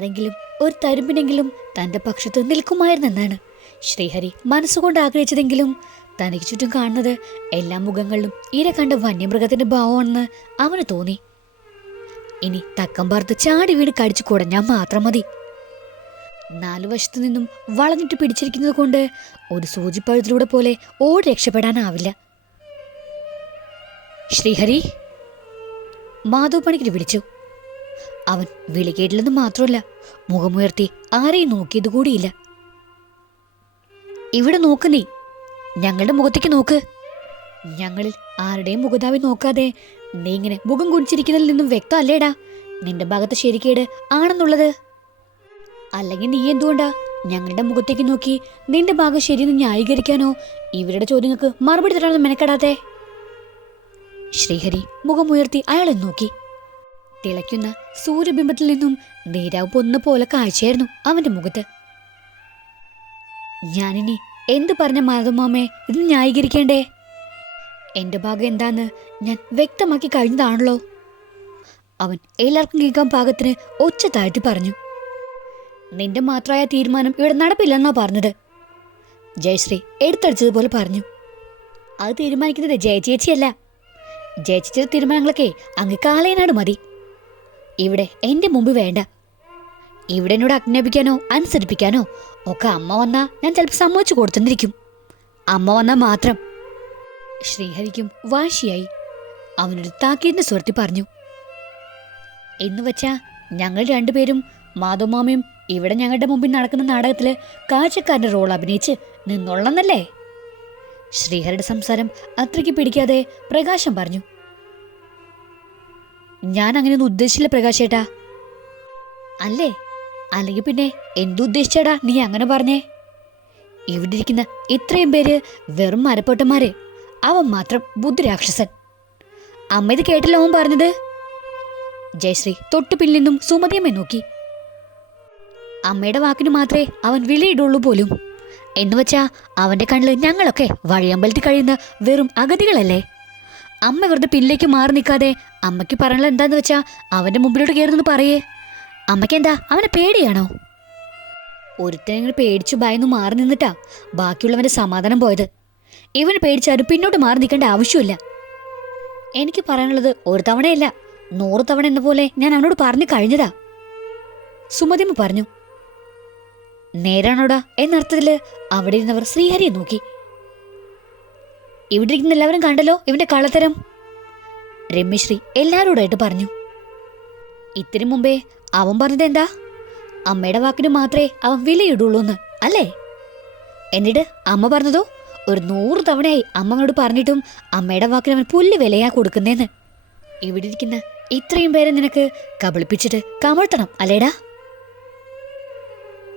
ആരെങ്കിലും ഒരു തരുമ്പിനെങ്കിലും തന്റെ പക്ഷത്ത് നിൽക്കുമായിരുന്നെന്നാണ്. ശ്രീഹരി മനസ്സുകൊണ്ട് ആഗ്രഹിച്ചതെങ്കിലും തനിക്ക് ചുറ്റും കാണുന്നത് എല്ലാ മുഖങ്ങളിലും ഇര കണ്ട വന്യമൃഗത്തിന്റെ ഭാവമാണെന്ന് അവന് തോന്നി. ഇനി തക്കം പാർത്ത് ചാടി വീണ് കടിച്ചു കുടഞ്ഞാൽ മാത്രം മതി. നാലു വശത്തു നിന്നും വളഞ്ഞിട്ട് പിടിച്ചിരിക്കുന്നത് കൊണ്ട് ഒരു സൂചിപ്പഴുത്തിലൂടെ പോലെ ഓടി രക്ഷപ്പെടാനാവില്ല. ശ്രീഹരി മാധവ് പണിക്കിട്ട് വിളിച്ചു. അവൻ വിളികേട്ടില്ലെന്ന് മാത്രമല്ല മുഖമുയർത്തി ആരെയും നോക്കിയത് കൂടിയില്ല. ഇവിടെ നോക്ക് നീ. ഞങ്ങളുടെ മുഖത്തേക്ക് നോക്ക്. ഞങ്ങളിൽ ആരുടെയും മുഖതാവി നോക്കാതെ നീ ഇങ്ങനെ മുഖം കുടിച്ചിരിക്കുന്നതിൽ നിന്നും വ്യക്തമല്ലേടാ? നിന്റെ ഭാഗത്ത് ശരിക്കേട് ആണെന്നുള്ളത്. അല്ലെങ്കിൽ നീ എന്തുകൊണ്ടാ ഞങ്ങളുടെ മുഖത്തേക്ക് നോക്കി നിന്റെ ഭാഗം ശരിയെന്ന് ന്യായീകരിക്കാനോ ഇവരുടെ ചോദ്യങ്ങൾക്ക് മറുപടി തരാനോ മെനക്കെടാതെ ശ്രീഹരി മുഖമുയർത്തി അയാളെ നോക്കി. തിളയ്ക്കുന്ന സൂര്യബിംബത്തിൽ നിന്നും നീരാവ് പൊന്ന പോലെ കാഴ്ചയായിരുന്നു അവന്റെ മുഖത്ത്. ഞാനിനി എന്ത് പറഞ്ഞ മാതമാമേ ഇത് ന്യായീകരിക്കേണ്ടേ? എന്റെ ഭാഗം എന്താന്ന് ഞാൻ വ്യക്തമാക്കി കഴിഞ്ഞതാണല്ലോ. അവൻ എല്ലാവർക്കും കേൾക്കാൻ പാകത്തിന് ഒച്ച താഴ്ത്തി പറഞ്ഞു. നിന്റെ മാത്രമായ തീരുമാനം ഇവിടെ നടപ്പില്ലെന്നാ പറഞ്ഞത്. ജയശ്രീ എടുത്തടിച്ചതുപോലെ പറഞ്ഞു. അത് തീരുമാനിക്കുന്നത് ജയചേച്ചിയല്ല. ജയചേച്ചിയുടെ തീരുമാനങ്ങളൊക്കെ അങ്ങ് കാളയനാട് മതി. ഇവിടെ എന്റെ മുമ്പ് വേണ്ട. ഇവിടെ എന്നോട് അജ്ഞാപിക്കാനോ അനുസരിപ്പിക്കാനോ ഒക്കെ അമ്മ വന്നാ ഞാൻ ചിലപ്പോൾ സമ്മതിച്ചു കൊടുത്തെന്നിരിക്കും അമ്മ വന്നാൽ മാത്രം. ശ്രീഹരിക്കും വാശിയായി. അവനൊരു താക്കീതിന്റെ സുഹൃത്തി പറഞ്ഞു. എന്ന് വെച്ചാ ഞങ്ങൾ രണ്ടുപേരും മാധവമാമയും ഇവിടെ ഞങ്ങളുടെ മുമ്പിൽ നടക്കുന്ന നാടകത്തിൽ കാഴ്ചക്കാരന്റെ റോൾ അഭിനയിച്ച് നിന്നോളന്നല്ലേ? ശ്രീഹരിയുടെ സംസാരം അത്രയ്ക്ക് പിടിക്കാതെ പ്രകാശം പറഞ്ഞു. ഞാൻ അങ്ങനെയൊന്നും ഉദ്ദേശിച്ചില്ല പ്രകാശേട്ടാ. അല്ലേ? അല്ലെങ്കിൽ പിന്നെ എന്തുദ്ദേശിച്ചേടാ നീ അങ്ങനെ പറഞ്ഞേ? ഇവിടെ ഇരിക്കുന്ന ഇത്രയും പേര് വെറും മരപ്പൊട്ടന്മാര് അവൻ മാത്രം ബുദ്ധിരാക്ഷസൻ. അമ്മ ഇത് കേട്ടില്ല അവൻ പറഞ്ഞത്? ജയശ്രീ തൊട്ടു പിന്നിൽ നിന്നും സുമതിയമ്മയെ നോക്കി. അമ്മയുടെ വാക്കിന് മാത്രമേ അവൻ വിലയിടുള്ളൂ പോലും. എന്നുവച്ചാ അവന്റെ കണ്ണിൽ ഞങ്ങളൊക്കെ വഴിയമ്പലത്തിൽ കഴിയുന്ന വെറും അഗതികളല്ലേ? അമ്മ വെറുതെ പിന്നിലേക്ക് മാറി നിൽക്കാതെ അമ്മയ്ക്ക് പറയാനുള്ള എന്താന്ന് വെച്ചാ അവന്റെ മുമ്പിലോട്ട് കയറുന്നത് പറയേ. അമ്മയ്ക്ക് എന്താ അവനെ പേടിയാണോ? ഒരുത്തനെ പേടിച്ചു ഭയന്നു മാറി നിന്നിട്ടാ ബാക്കിയുള്ളവന്റെ സമാധാനം പോയത്. ഇവന് പേടിച്ചാലും പിന്നോട്ട് മാറി നിൽക്കേണ്ട ആവശ്യമില്ല. എനിക്ക് പറയാനുള്ളത് ഒരു തവണയല്ല നൂറ് തവണ എന്ന പോലെ ഞാൻ അവനോട് പറഞ്ഞു കഴിഞ്ഞതാ. സുമതിമ്മ പറഞ്ഞു നേരാണോടാ? എന്നർത്ഥത്തിൽ അവിടെ ഇരുന്നവർ ശ്രീഹരിയെ നോക്കി. ഇവിടെ ഇരിക്കുന്ന എല്ലാവരും കണ്ടല്ലോ ഇവന്റെ കള്ളത്തരം. രമ്യശ്രീ എല്ലാവരോടായിട്ട് പറഞ്ഞു. ഇത്തിരി മുമ്പേ അവൻ പറഞ്ഞത് എന്താ? അമ്മയുടെ വാക്കിന് മാത്രമേ അവൻ വിലയിടുള്ളൂ എന്ന് അല്ലേ? എന്നിട്ട് അമ്മ പറഞ്ഞതോ? ഒരു നൂറ് തവണയായി അമ്മയോട് പറഞ്ഞിട്ടും അമ്മയുടെ വാക്കിന് അവൻ പുല്ല് വിലയാ കൊടുക്കുന്നേന്ന്. ഇവിടെ ഇരിക്കുന്ന ഇത്രയും പേരെ നിനക്ക് കബളിപ്പിച്ചിട്ട് കമഴ്ത്തണം അല്ലേടാ?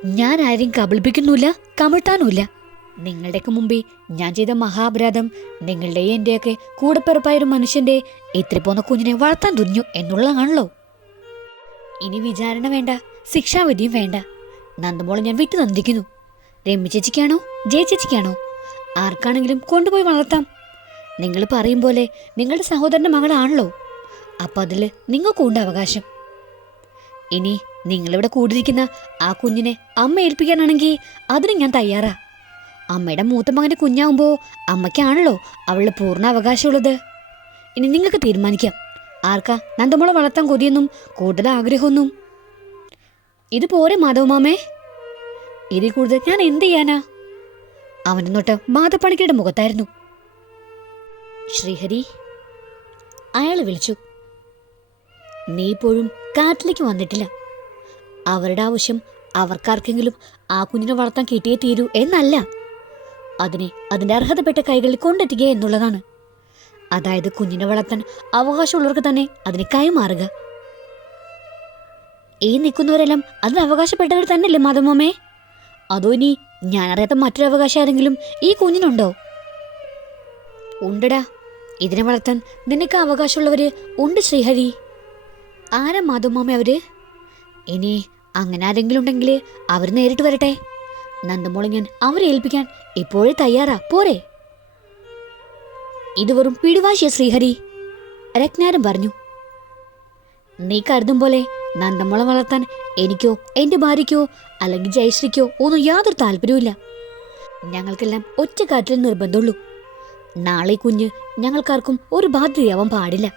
ഞാൻ ആരെയും കബളിപ്പിക്കുന്നുമില്ല കമഴ്ത്താനുമില്ല. നിങ്ങളുടെയൊക്കെ മുമ്പിൽ ഞാൻ ചെയ്ത മഹാപരാധം നിങ്ങളുടെ എന്റെയൊക്കെ കൂടെപ്പിറപ്പായ ഒരു മനുഷ്യന്റെ ഇത്തിരി പോന്ന കുഞ്ഞിനെ വളർത്താൻ തുനിഞ്ഞു എന്നുള്ളതാണല്ലോ. ഇനി വിചാരണ വേണ്ട ശിക്ഷാവിധിയും വേണ്ട. നന്ദമോളെ ഞാൻ വിട്ടു തന്നിരിക്കുന്നു രമ്യ ചേച്ചിക്കാണോ? ജയ ചേച്ചിക്കാണോ? ആർക്കാണെങ്കിലും കൊണ്ടുപോയി വളർത്താം. നിങ്ങൾ പറയും പോലെ നിങ്ങളുടെ സഹോദരന്റെ മകളാണല്ലോ. അപ്പൊ അതിൽ നിങ്ങൾക്കും ഉണ്ട് അവകാശം. ഇനി നിങ്ങളിവിടെ കൂടിയിരിക്കുന്ന ആ കുഞ്ഞിനെ അമ്മ ഏൽപ്പിക്കാനാണെങ്കിൽ അതിന് ഞാൻ തയ്യാറാ. അമ്മയുടെ മൂത്ത മകന്റെ കുഞ്ഞാവുമ്പോ അമ്മയ്ക്കാണല്ലോ അവളുടെ പൂർണ അവകാശമുള്ളത്. ഇനി നിങ്ങൾക്ക് തീരുമാനിക്കാം. ആർക്കാ നന്ദമോളെ വളർത്താൻ കൊതിയെന്നും കൂടുതൽ ആഗ്രഹമൊന്നും? ഇത് പോരെ മാധവമാമേ ഇതിൽ കൂടുതൽ ഞാൻ എന്ത് ചെയ്യാനാ? അവന്റെ നോട്ട് മാധവപ്പണിക്കരുടെ മുഖത്തായിരുന്നു. ശ്രീഹരി അയാൾ വിളിച്ചു. നീ ഇപ്പോഴും കാട്ടിലേക്ക് വന്നിട്ടില്ല. അവരുടെ ആവശ്യം അവർക്കാർക്കെങ്കിലും ആ കുഞ്ഞിനെ വളർത്താൻ കിട്ടിയേ തീരൂ എന്നല്ല. അതിനെ അതിന്റെ അർഹതപ്പെട്ട കൈകളിൽ കൊണ്ടെത്തുക എന്നുള്ളതാണ്. അതായത് കുഞ്ഞിനെ വളർത്താൻ അവകാശമുള്ളവർക്ക് തന്നെ അതിനെ കൈമാറുക. ഈ നിൽക്കുന്നവരെല്ലാം അതിന് അവകാശപ്പെട്ടവർ തന്നെയല്ലേ മാധവമേ അതോ ഇനി ഞാനറിയാത്ത മറ്റൊരു അവകാശം ആരെങ്കിലും ഈ കുഞ്ഞിനുണ്ടോ? ഉണ്ടടാ. ഇതിനെ വളർത്താൻ നിനക്ക് അവകാശമുള്ളവര് ഉണ്ട് ശ്രീഹരി. ആരാ മാധവമാമ അവർ? ഇനി അങ്ങനെ ആരെങ്കിലും ഉണ്ടെങ്കിൽ അവർ നേരിട്ട് വരട്ടെ. നന്ദമോളെ ഞാൻ അവരെ ഏൽപ്പിക്കാൻ ഇപ്പോഴേ തയ്യാറാ. പോരെ. ഇത് വെറും പിടിവാശിയ ശ്രീഹരി രജ്ഞാരം പറഞ്ഞു നീ കരുതും പോലെ നന്ദമോളെ വളർത്താൻ എനിക്കോ എന്റെ ഭാര്യയ്ക്കോ അല്ലെങ്കിൽ ജയശ്രീക്കോ ഒന്നും യാതൊരു താല്പര്യവുമില്ല. ഞങ്ങൾക്കെല്ലാം ഒറ്റ കാറ്റിൽ നിർബന്ധമുള്ളൂ. നാളെ കുഞ്ഞ് ഞങ്ങൾക്കാർക്കും ഒരു ബാധ്യതയാവാൻ പാടില്ല.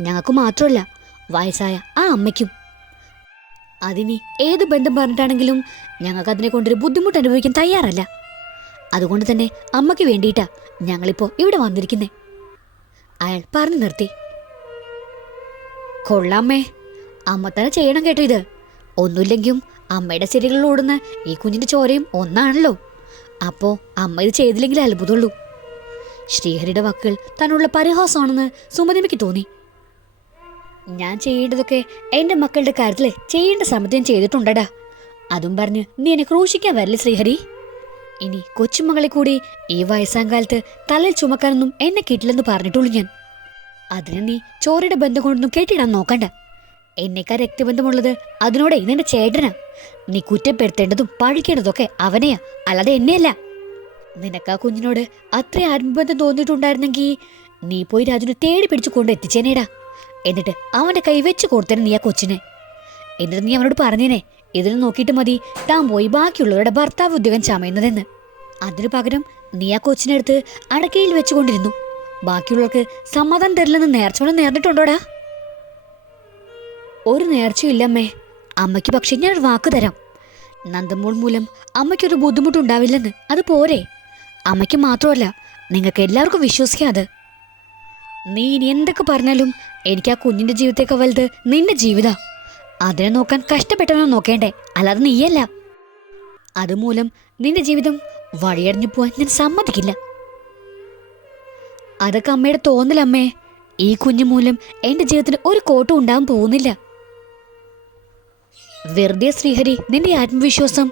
ഞങ്ങൾക്ക് മാത്രമല്ല വയസ്സായ ആ അമ്മയ്ക്കും അതിനി ഏത് ബന്ധം പറഞ്ഞിട്ടാണെങ്കിലും ഞങ്ങൾക്ക് അതിനെ കൊണ്ടൊരു ബുദ്ധിമുട്ട് അനുഭവിക്കാൻ തയ്യാറല്ല. അതുകൊണ്ട് തന്നെ അമ്മയ്ക്ക് വേണ്ടിയിട്ടാ ഞങ്ങളിപ്പോ ഇവിടെ വന്നിരിക്കുന്നേ. അയാൾ പറഞ്ഞു നിർത്തി. കൊള്ളാമ്മേ അമ്മ തന്നെ ചെയ്യണം കേട്ടോ ഇത്. ഒന്നുമില്ലെങ്കിലും അമ്മയുടെ ശരികളിലോടുന്ന ഈ കുഞ്ഞിന്റെ ചോരയും ഒന്നാണല്ലോ. അപ്പോ അമ്മ ഇത് ചെയ്തില്ലെങ്കിൽ അത്ഭുതമുള്ളൂ. ശ്രീഹരിയുടെ വാക്കുകൾ തന്നുള്ള പരിഹാസമാണെന്ന് സുമതിമയ്ക്ക് തോന്നി. ഞാൻ ചെയ്യേണ്ടതൊക്കെ എന്റെ മക്കളുടെ കാര്യത്തിൽ ചെയ്യേണ്ട സമയം ചെയ്തിട്ടുണ്ടടാ. അതും പറഞ്ഞ് നീ എന്നെ ക്രൂശിക്കാൻ വരില്ലേ ശ്രീഹരി. ഇനി കൊച്ചുമകളെ കൂടി ഈ വയസ്സാം കാലത്ത് തലയിൽ ചുമക്കാനൊന്നും എന്നെ കിട്ടില്ലെന്ന് പറഞ്ഞിട്ടുള്ളൂ ഞാൻ. അതിനെ നീ ചോരയുടെ ബന്ധം കൊണ്ടൊന്നും കേട്ടിടാൻ നോക്കണ്ട. എന്നേക്കാ രക്തബന്ധമുള്ളത് അതിനോട് നിന്റെ ചേട്ടനാ. നീ കുറ്റപ്പെടുത്തേണ്ടതും പഴിക്കേണ്ടതൊക്കെ അവനെയാ അല്ലാതെ എന്നെയല്ല. നിനക്ക് കുഞ്ഞിനോട് അത്ര ആത്മബന്ധം തോന്നിയിട്ടുണ്ടായിരുന്നെങ്കിൽ നീ പോയി രാജുനെ തേടി പിടിച്ചു കൊണ്ട് എത്തിച്ചേനേടാ എന്നിട്ട് അവന്റെ കൈ വെച്ച് കൊടുത്തേനെ നീ ആ കൊച്ചിനെ. എന്നിട്ട് നീ അവനോട് പറഞ്ഞേനെ ഇതിന് നോക്കിയിട്ട് മതി താൻ പോയി ബാക്കിയുള്ളവരുടെ ഭർത്താവ് ഉദ്യോഗം ചമയുന്നതെന്ന്. അതിനു പകരം നീ ആ കൊച്ചിനെടുത്ത് അടക്കയിൽ വെച്ചുകൊണ്ടിരുന്നു ബാക്കിയുള്ളവർക്ക് സമ്മതം തരില്ലെന്ന് നേർച്ചവണ്ണം നേർന്നിട്ടുണ്ടോടാ? ഒരു നേർച്ചയില്ലമ്മേ അമ്മയ്ക്ക് പക്ഷേ ഞാനൊരു വാക്ക് തരാം. നന്ദമോൾ മൂലം അമ്മയ്ക്കൊരു ബുദ്ധിമുട്ടുണ്ടാവില്ലെന്ന് അത് പോരെ. അമ്മയ്ക്ക് മാത്രമല്ല നിങ്ങൾക്ക് എല്ലാവർക്കും വിശ്വസിക്കാം അത്. നീ ഇനി എന്തൊക്കെ പറഞ്ഞാലും എനിക്ക് ആ കുഞ്ഞിന്റെ ജീവിതത്തേക്ക് വലുത് നിന്റെ ജീവിത. അതിനെ നോക്കാൻ കഷ്ടപ്പെട്ടവനോ നോക്കേണ്ടേ. അല്ലാതെ നീയല്ല. അതുമൂലം നിന്റെ ജീവിതം വഴിയടഞ്ഞു പോവാൻ ഞാൻ സമ്മതിക്കില്ല. അതൊക്കെ അമ്മയുടെ തോന്നലമ്മേ. ഈ കുഞ്ഞു മൂലം എന്റെ ജീവിതത്തിന് ഒരു കോട്ടം ഉണ്ടാകാൻ പോകുന്നില്ല. വെറുതെ ശ്രീഹരി നിന്റെ ആത്മവിശ്വാസം.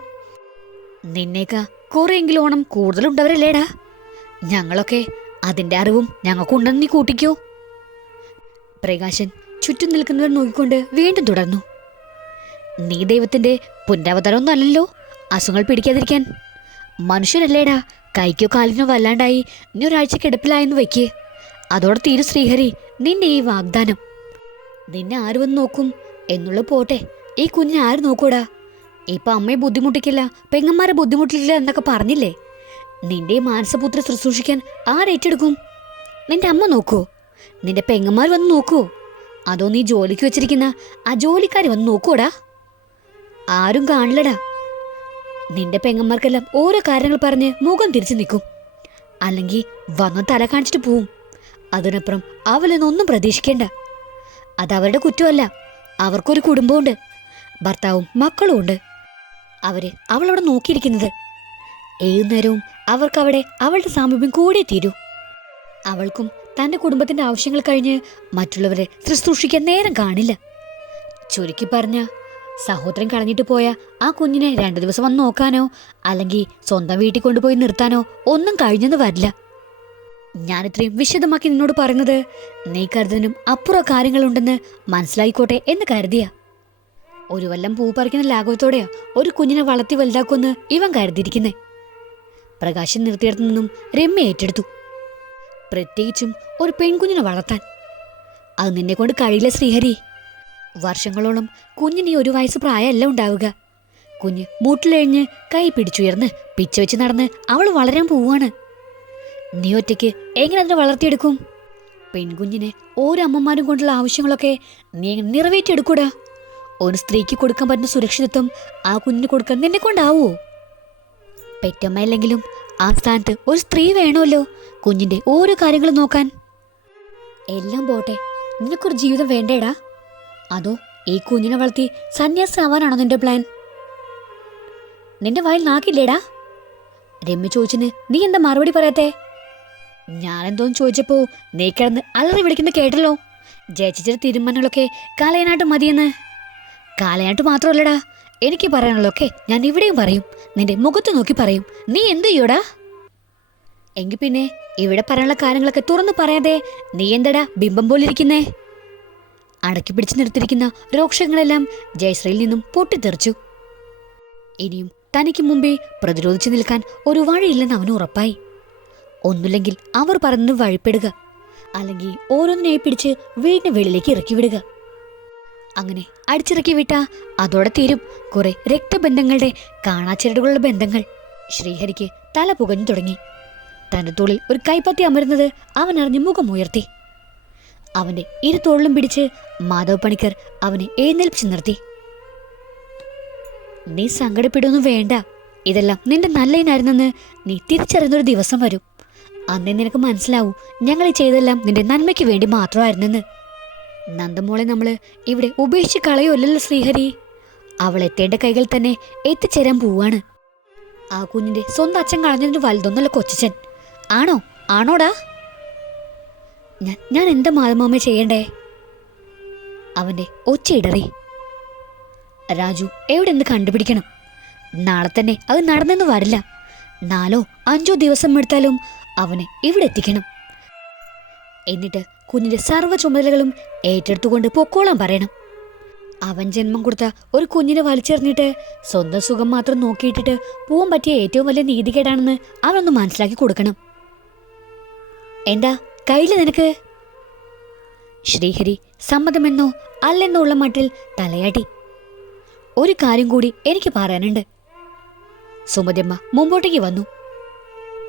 നിന്നേക്കാ കുറെയെങ്കിലും ഓണം കൂടുതലുണ്ടവരല്ലേടാ ഞങ്ങളൊക്കെ അതിന്റെ അറിവും ഞങ്ങൾക്കുണ്ടെന്ന് നീ കൂട്ടിക്കോ. പ്രകാശൻ ചുറ്റും നിൽക്കുന്നവർ നോക്കിക്കൊണ്ട് വീണ്ടും തുടർന്നു. നീ ദൈവത്തിന്റെ പുനരവതാരമൊന്നും അല്ലല്ലോ. അസുഖങ്ങൾ പിടിക്കാതിരിക്കാൻ. മനുഷ്യരല്ലേടാ. കൈക്കോ കാലിനോ വല്ലാണ്ടായി. നീ ഒരാഴ്ച കിടപ്പിലായെന്ന് വയ്ക്ക് അതോടെ തീരു ശ്രീഹരി. നിന്റെ ഈ വാഗ്ദാനം. നിന്നെ ആര് വന്ന് നോക്കും? എന്നുള്ള പോട്ടെ. ഈ കുഞ്ഞിനെ ആര് നോക്കൂടാ? ഇപ്പൊ അമ്മയെ ബുദ്ധിമുട്ടിക്കില്ല പെങ്ങന്മാരെ ബുദ്ധിമുട്ടില്ല എന്നൊക്കെ പറഞ്ഞില്ലേ? നിന്റെ മാനസപുത്രം ശുശ്രൂഷിക്കാൻ ആരേറ്റെടുക്കും നിന്റെ അമ്മ നോക്കുവോ നിന്റെ പെങ്ങന്മാർ വന്ന് നോക്കൂ. അതോ നീ ജോലിക്ക് വെച്ചിരിക്കുന്ന ആ ജോലിക്കാർ വന്ന് നോക്കൂടാ? ആരും കാണില്ലടാ. നിന്റെ പെങ്ങന്മാർക്കെല്ലാം ഓരോ കാര്യങ്ങൾ പറഞ്ഞ് മുഖം തിരിച്ചു നിൽക്കും. അല്ലെങ്കിൽ വന്ന് തല കാണിച്ചിട്ട് പോവും. അതിനപ്പുറം അവലെന്നൊന്നും പ്രതീക്ഷിക്കേണ്ട. അതവരുടെ കുറ്റമല്ല. അവർക്കൊരു കുടുംബമുണ്ട് ഭർത്താവും മക്കളും ഉണ്ട്. അവർ അവളവിടെ നോക്കിയിരിക്കുന്നത്. ഏതു അവർക്കവിടെ അവളുടെ സാമീപ്യം കൂടിയേ തീരൂ. അവൾക്കും തന്റെ കുടുംബത്തിന്റെ ആവശ്യങ്ങൾ കഴിഞ്ഞ് മറ്റുള്ളവരെ ശുശ്രൂഷിക്കാൻ നേരം കാണില്ല. ചുരുക്കി പറഞ്ഞ സഹോദരൻ കളഞ്ഞിട്ട് പോയ ആ കുഞ്ഞിനെ രണ്ടു ദിവസം വന്ന് നോക്കാനോ അല്ലെങ്കിൽ സ്വന്തം വീട്ടിൽ കൊണ്ടുപോയി നിർത്താനോ ഒന്നും കഴിഞ്ഞെന്ന് വരില്ല. ഞാൻ ഇത്രയും വിശദമാക്കി നിന്നോട് പറയുന്നത് നീ കരുതനും അപ്പുറം കാര്യങ്ങളുണ്ടെന്ന് മനസ്സിലായിക്കോട്ടെ എന്ന് കരുതിയ. ഒരു വല്ലം പൂ പറിക്കുന്ന ലാഘവത്തോടെയാ ഒരു കുഞ്ഞിനെ വളർത്തി വലുതാക്കുമെന്ന് ഇവൻ കരുതിയിരിക്കുന്നേ. പ്രകാശം നിർത്തിയിടത്തു നിന്നും രമ്യ ഏറ്റെടുത്തു. പ്രത്യേകിച്ചും ഒരു പെൺകുഞ്ഞിനെ വളർത്താൻ. അത് നിന്നെ കൊണ്ട് കഴിയില്ല ശ്രീഹരി. വർഷങ്ങളോളം കുഞ്ഞിന് ഒരു വയസ്സ് പ്രായമല്ല ഉണ്ടാവുക. കുഞ്ഞ് മൂട്ടിലെഴിഞ്ഞ് കൈ പിടിച്ചുയർന്ന് പിച്ച വെച്ച് നടന്ന് അവൾ വളരാൻ പോവുകയാണ്. നീ ഒറ്റയ്ക്ക് എങ്ങനെ അതിനെ വളർത്തിയെടുക്കും? പെൺകുഞ്ഞിന് ഓരോ അമ്മമാരും കൊണ്ടുള്ള ആവശ്യങ്ങളൊക്കെ നീ നിറവേറ്റിയെടുക്കൂടാ? ഒരു സ്ത്രീക്ക് കൊടുക്കാൻ പറ്റുന്ന സുരക്ഷിതത്വം ആ കുഞ്ഞിന് കൊടുക്കാൻ നിന്നെ കൊണ്ടാവോ? പെറ്റമ്മയില്ലെങ്കിലും ആ സ്ഥാനത്ത് ഒരു സ്ത്രീ വേണമല്ലോ കുഞ്ഞിന്റെ ഓരോ കാര്യങ്ങളും നോക്കാൻ. എല്ലാം പോട്ടെ. നിനക്കൊരു ജീവിതം വേണ്ടേടാ. അതോ ഈ കുഞ്ഞിനെ വളർത്തി സന്യാസിയാവാനാണോ നിന്റെ പ്ലാൻ നിന്റെ വായിൽ നാക്കില്ലേടാ? രമ്യ ചോദിച്ചിന് നീ എന്താ മറുപടി പറയാത്തെ? ഞാനെന്തോന്ന് ചോദിച്ചപ്പോ നീ കിടന്ന് അലറി വിളിക്കുന്ന കേട്ടല്ലോ. ജയിച്ചിട്ട് തീരുമാനങ്ങളൊക്കെ കാലയനാട്ട് മതിയെന്ന്. കാലയനായിട്ട് മാത്രമല്ലടാ. എനിക്ക് പറയാനുള്ളതൊക്കെ ഞാൻ ഇവിടെയും പറയും. നിന്റെ മുഖത്ത് നോക്കി പറയും. നീ എന്ത് ചെയ്യൂടാ? എങ്കിൽ പിന്നെ ഇവിടെ പറയാനുള്ള കാര്യങ്ങളൊക്കെ തുറന്നു പറയാതെ നീ എന്തടാ ബിംബം പോലിരിക്കുന്നേ അടക്കി പിടിച്ചു നിർത്തിയിരിക്കുന്ന രോക്ഷങ്ങളെല്ലാം ജയശ്രീയിൽ നിന്നും പൊട്ടിത്തെറിച്ചു. ഇനിയും തനിക്ക് മുമ്പേ പ്രതിരോധിച്ചു നിൽക്കാൻ ഒരു വഴിയില്ലെന്ന് അവന് ഉറപ്പായി. ഒന്നുമില്ലെങ്കിൽ അവർ പറഞ്ഞു വഴിപ്പെടുക. അല്ലെങ്കിൽ ഓരോന്നിനെ പിടിച്ച് വീടിന് വെളിയിലേക്ക് ഇറക്കി വിടുക. അങ്ങനെ അടിച്ചിറക്കി വിട്ട. അതോടെ തീരും. കുറെ രക്തബന്ധങ്ങളുടെ കാണാച്ചിരടുകളുടെ ബന്ധങ്ങൾ. ശ്രീഹരിക്ക് തല പുകഞ്ഞു തുടങ്ങി. തന്റെ തോളിൽ ഒരു കൈപ്പത്തി അമരുന്നത് അവൻ അറിഞ്ഞ് മുഖമുയർത്തി അവന്റെ ഇരു തോളിലും പിടിച്ച് മാധവ് പണിക്കർ അവനെ എഴുന്നേൽപ്പിച്ച് നിർത്തി. നീ സങ്കടപ്പെടുന്നു വേണ്ട. ഇതെല്ലാം നിന്റെ നല്ലതിനായിരുന്നെന്ന് നീ തിരിച്ചറിയുന്നൊരു ദിവസം വരും. അന്നേ നിനക്ക് മനസ്സിലാവൂ ഞങ്ങൾ ചെയ്തെല്ലാം നിന്റെ നന്മയ്ക്ക് വേണ്ടി മാത്രമായിരുന്നെന്ന്. നന്ദമോളെ നമ്മൾ ഇവിടെ ഉപേക്ഷിച്ച് കളയുമല്ലോ ശ്രീഹരി. അവൾ എത്തേണ്ട കൈകൾ തന്നെ എത്തിച്ചേരാൻ പോവാണ്. ആ കുഞ്ഞിന്റെ സ്വന്തം അച്ഛൻ കളഞ്ഞതിന് വലുതൊന്നല്ല കൊച്ചച്ഛൻ. ആണോ? ആണോടാ? ഞാൻ ഞാൻ എന്താ മാതമാമ ചെയ്യണ്ടേ? അവന്റെ ഒച്ചയിടറി രാജു എവിടെ നിന്ന് കണ്ടുപിടിക്കണം? നാളെ തന്നെ അത് നടന്നെന്ന് വരില്ല. നാലോ അഞ്ചോ ദിവസം എടുത്താലും അവനെ ഇവിടെ എത്തിക്കണം. എന്നിട്ട് കുഞ്ഞിന്റെ സർവ ചുമതലകളും ഏറ്റെടുത്തുകൊണ്ട് പൊക്കോളാൻ പറയണം. അവൻ ജന്മം കൊടുത്ത ഒരു കുഞ്ഞിനെ വലിച്ചെറിഞ്ഞിട്ട് സ്വന്തം സുഖം മാത്രം നോക്കിയിട്ടിട്ട് പോവാൻ പറ്റിയ ഏറ്റവും വലിയ നീതികേടാണെന്ന് അവനൊന്ന് മനസ്സിലാക്കി കൊടുക്കണം. എന്താ കയ്യിൽ നിനക്ക്? ശ്രീഹരി സമ്മതമെന്നോ അല്ലെന്നോ ഉള്ള മട്ടിൽ തലയാട്ടി. ഒരു കാര്യം കൂടി എനിക്ക് പറയാനുണ്ട്. സുമതിയമ്മ മുമ്പോട്ടേക്ക് വന്നു.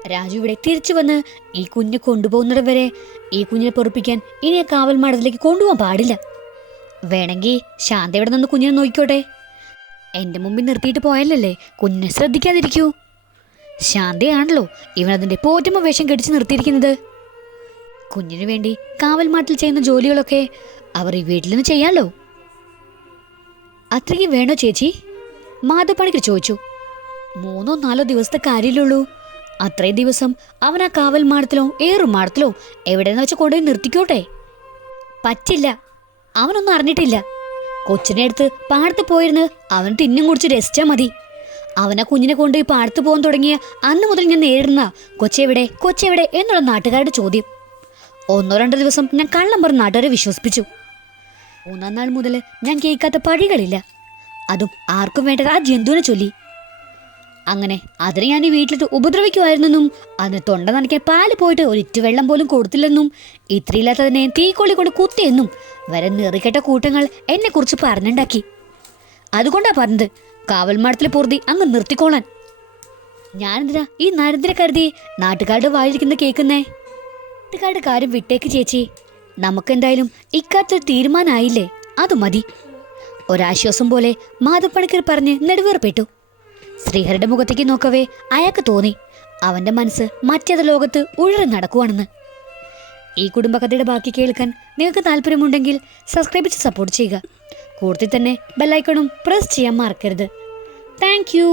രാജു ഇവിടെ തിരിച്ചു വന്ന് ഈ കുഞ്ഞ് കൊണ്ടുപോകുന്നത് വരെ ഈ കുഞ്ഞിനെ പൊറപ്പിക്കാൻ ഇനി ആ കാവൽ മാടത്തിലേക്ക് കൊണ്ടുപോകാൻ പാടില്ല. വേണമെങ്കിൽ ശാന്ത ഇവിടെ നിന്ന് കുഞ്ഞിനെ നോക്കിക്കോട്ടെ. എന്റെ മുമ്പിൽ നിർത്തിയിട്ട് പോയല്ലേ കുഞ്ഞിനെ ശ്രദ്ധിക്കാതിരിക്കൂ. ശാന്തയാണല്ലോ ഇവനതിന്റെ പോറ്റമ്മ വേഷം കെട്ടിച്ച് നിർത്തിയിരിക്കുന്നത്. കുഞ്ഞിനു വേണ്ടി കാവൽ മാട്ടിൽ ചെയ്യുന്ന ജോലികളൊക്കെ അവർ ഈ വീട്ടിൽ നിന്ന് ചെയ്യാമല്ലോ അത്രയ്ക്ക് വേണോ ചേച്ചി? മാധവപ്പണിക്കർ ചോദിച്ചു. മൂന്നോ നാലോ ദിവസത്തെ കാര്യമില്ലുള്ളൂ അത്രയും ദിവസം അവൻ ആ കാവൽ മാടത്തിലോ ഏറും മാടത്തിലോ എവിടെയെന്ന് വെച്ച് കൊണ്ടുപോയി നിർത്തിക്കോട്ടെ? പറ്റില്ല. അവനൊന്നും അറിഞ്ഞിട്ടില്ല. കൊച്ചിനെ അടുത്ത് പാടത്ത് പോയിരുന്ന് അവൻ തിന്നും കുടിച്ച് രസിച്ചാൽ മതി. അവനെ കുഞ്ഞിനെ കൊണ്ട് പാടത്ത് പോകാൻ തുടങ്ങിയ അന്ന് മുതൽ ഞാൻ നേരിടുന്ന കൊച്ചെവിടെ കൊച്ചെവിടെ എന്നുള്ള നാട്ടുകാരുടെ ചോദ്യം. ഒന്നോ രണ്ടോ ദിവസം ഞാൻ കള്ളം പറഞ്ഞ് നാട്ടുകാരെ വിശ്വസിപ്പിച്ചു. മൂന്നാം നാൾ മുതൽ ഞാൻ കേൾക്കാത്ത പഴികളില്ല. അതും ആർക്കും വേണ്ടത് ആ ജന്തുവിനെ ചൊല്ലി. അങ്ങനെ അതിനെ ഞാൻ ഈ വീട്ടിലിട്ട് ഉപദ്രവിക്കുമായിരുന്നെന്നും അതിന് തൊണ്ട നനയ്ക്കാൻ പാൽ പോയിട്ട് ഒരിറ്റു വെള്ളം പോലും കൊടുത്തില്ലെന്നും ഇത്രയില്ലാത്തതിനെ തീക്കൊള്ളി കൊണ്ട് കുത്തിയെന്നും വരെ നിറിക്കെട്ട കൂട്ടങ്ങൾ എന്നെ കുറിച്ച് പറഞ്ഞുണ്ടാക്കി. അതുകൊണ്ടാ പറഞ്ഞത് കാവൽമാടത്തിൽ പൊറുതി അങ്ങ് നിർത്തിക്കോളാൻ. ഞാനെന്തിനാ ഈ നരന്ദ്ര കരുതി നാട്ടുകാരുടെ വായിരിക്കുന്ന കേൾക്കുന്നേ? നാട്ടുകാരുടെ കാര്യം വിട്ടേക്ക് ചേച്ചി. നമുക്കെന്തായാലും ഇക്കാര്യത്തിൽ തീരുമാനമായില്ലേ? അത് മതി. ഒരാശ്വാസം പോലെ മാധപ്പണിക്കർ പറഞ്ഞ് നെടുവേർപ്പെട്ടു. ശ്രീഹരിയുടെ മുഖത്തേക്ക് നോക്കവേ അയാൾക്ക് തോന്നി. അവന്റെ മനസ്സ് മറ്റേത് ലോകത്ത് ഉഴറി നടക്കുവാണെന്ന്. ഈ കുടുംബകഥയുടെ ബാക്കി കേൾക്കാൻ നിങ്ങൾക്ക് താല്പര്യമുണ്ടെങ്കിൽ സബ്സ്ക്രൈബ് ചെയ്ത് സപ്പോർട്ട് ചെയ്യുക. കൂടുതൽ തന്നെ ബെല്ലൈക്കണും പ്രസ് ചെയ്യാൻ മറക്കരുത്. Thank you